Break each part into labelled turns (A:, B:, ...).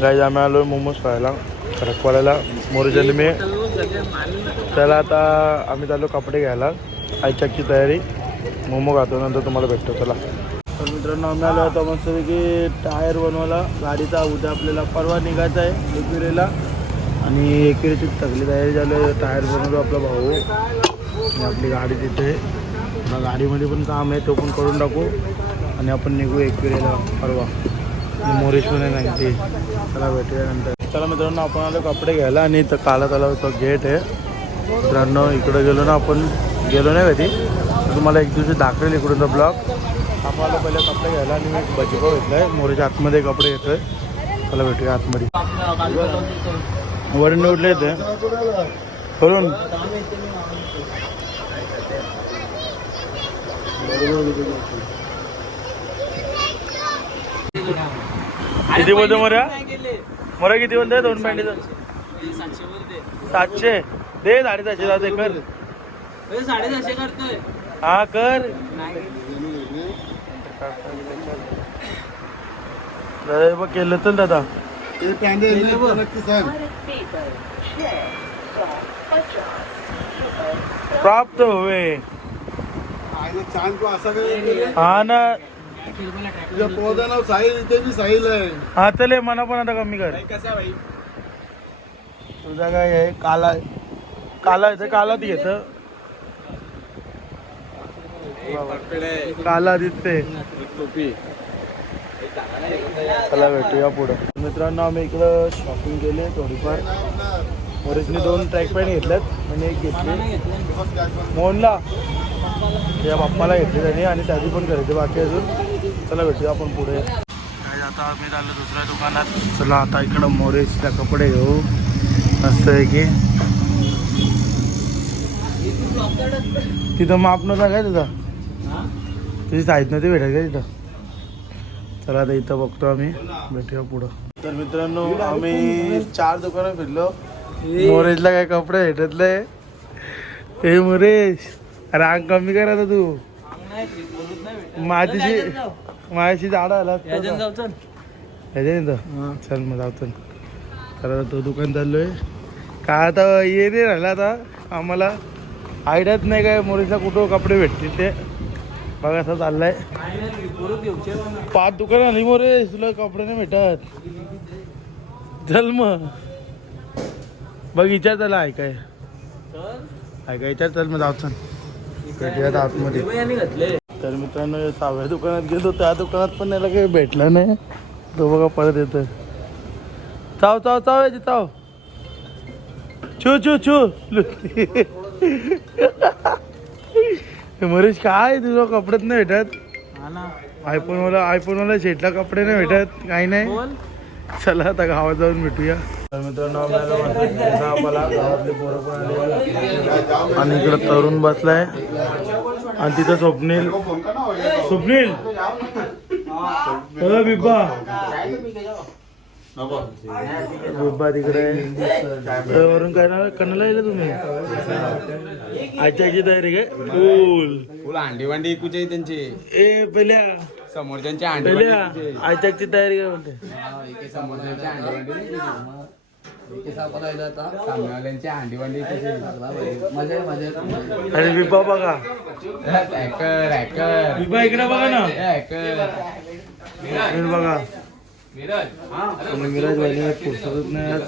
A: Guys आम्ही आलो मोमोज खायला. खडकवाड्याला मोरेजन मी. त्याला आता आम्ही चाललो कपडे घ्यायला. आयच्याची तयारी. मोमो खातो नंतर तुम्हाला भेटतो. चला. तर मित्रांनो आम्ही आलो आता मस्तपैकी टायर बनवायला. गाडीचा उद्या आपल्याला परवा निघायचा आहे एकविरेला आणि एकविरेची सगळी तयारी झाली टायर बनवलो आपला भाऊ. आणि आपली गाडी तिथे. गाडीमध्ये पण काम आहे तो पण करून टाकू. आणि आपण निघू एकविरेला परवा. मोरेश्वर मोरेश पण आहे चला भेटूया नंतर. चला मित्रांनो आपण आलो कपडे घ्यायला आणि इथं काला तलावाचा गेट आहे मित्रांनो इकडं गेलो ना आपण. गेलो नाही कधी. तुम्हाला एक दिवशी दाखवेल इकडून ब्लॉग. आपण आलो पहिले कपडे घ्यायला आणि मी एक भजीपाव घेतला आहे मोरेच्या आतमध्ये कपडे घेतोय. चला भेटूया आतमध्ये. वरून उठले ते. करून किती बोलतो मोऱ्या मोऱ्या किती बोलतोय? दोन पॅन्टीचं सातशे दे साडेसातशे जाऊ दे कर.
B: साडेसातशे करतोय.
A: हा कर. दादा बघ केलं तर दादा. प्राप्त होवे. हा ना.
C: तुझ्या पौधा नाव साहिल इथे आहे.
A: हा चले मना पण आता कमी कर.
B: कसा भाई?
A: तुझा काय आहे? काला काला येतं काला ती येतं काला दिसते.
B: टोपी.
A: चला भेटूया पुढं. मित्रांनो आम्ही इकडं शॉपिंग केली थोडीफार. मोरेसने दोन ट्रॅक पॅन्ट घेतल्यात म्हणजे एक घेतली. मोहनला. त्या बाप्पाला घेतली त्याने आणि त्याची पण खरेदी बाकी अजून. चला भेटूया आपण पुढे. काय आता आम्ही झालो दुसऱ्या दुकानात. चला आता इकडं मोरेसच्या कपडे घेऊ. मस्त आहे की तिथं माप नव्हता काय तुझा? तुझी साईज नव्हती भेटत का तिथं? चला आता इथं बघतो आम्ही. भेटूया पुढं. तर मित्रांनो आम्ही चार दुकानं फिरलो. मोरेशला काय कपडे भेटतले? हे मोरेश रांग कमी कर आता तू. माझ्याशी माझ्याशी झाड आला.
B: जाऊ चल.
A: चल मग जाऊ चल. तर तो दुकान चाललोय. काय आता ये नाही राहिला आता. आम्हाला आयडियाच नाही काय मोरेशला कुठं कपडे भेटतील ते. बघा असं चाललंय. पाच दुकान आली मोरे तुला कपडे नाही भेटत. चल मग. बघ विचार त्याला ऐकाय ऐकाय विचार चल मग जाऊ चल. भेटूयात आतमध्ये. तर मित्रांनो या सहाव्या दुकानात गेलो त्या दुकानात पण याला काही भेटलं नाही. तो बघा परत येतोय. चाव चाव चाव याची चाव. छू छू छू. मरीश काय तुझं कपडेच नाही भेटत? आयफोन वाला आयफोन वाला शेटला कपडे नाही भेटत. काही नाही. चला आता गावात जाऊन भेटूया. तर मित्रांनो आपल्याला वाटतं जसं आम्हाला गावातले पोरं पण आले. आणि इकडं तरुण बसलाय. आणि तिथं स्वप्नील. स्वप्नील? बिब्बा. बिब्बा तिकडे. वरून काय कन्नाला येईल तुम्ही? आजच्या आजची तयारी काय? फुल.
B: तुला अंडी वांडी कुठे त्यांचे.
A: ए पहिल्या
B: समोरच्यांचे अंडी
A: पहिल्या आजच्या आजची तयारी काय म्हणते?
B: समोरच्यांचे अंडी वांडी
A: आणि बिब्बा बघा.
B: हॅकर हॅकर
A: बिब्बा इकडे बघा ना.
B: हॅकर
A: स्वप्नील बघा. आणि मिराज नाही आज.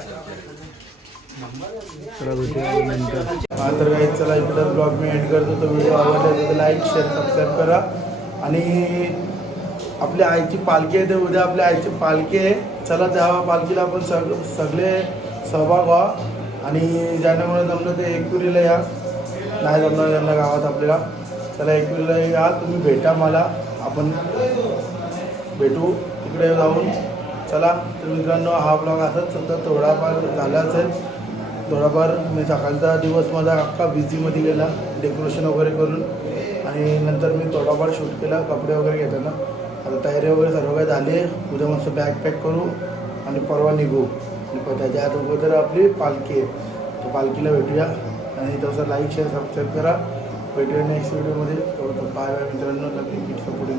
A: चला भेटूया नंतर. हा तर काही चला इकडं ब्लॉग मी एंड करतो. तो व्हिडिओ आवडला तर लाईक शेअर सबस्क्राईब करा. आणि आपल्या आईची पालखी आहे ते उद्या आपल्या आईची पालखी आहे. चला त्या पालखीला आपण सग सगळे सहभाग व्हा. आणि ज्यांना कोणा जमलं ते एकविरीला या. नाही जमणार त्यांना गावात आपल्याला. चला एकविरीला या तुम्ही भेटा मला. आपण भेटू. तिकडे जाऊन. चला तर मित्रांनो हा ब्लॉग असाच सध्या थोडाफार झाला असेल. थोडाफार मी सकाळचा दिवस माझा अख्खा बिझीमध्ये गेला. डेकोरेशन वगैरे करून. आणि नंतर मी थोडाफार शूट केला. कपडे वगैरे घेताना. आता तयारी वगैरे सर्व काही झाली आहे. उद्या मस्त बॅग पॅक करू. आणि परवा निघू. आणि प- त्याच्या आत अगोदर आपली पालखी आहे. तर पालखीला भेटूया. आणि तसं लाईक शेअर सबस्क्राईब करा. भेटूया नेक्स्ट व्हिडिओमध्ये बाय बाय मित्रांनो. नक्की पुढे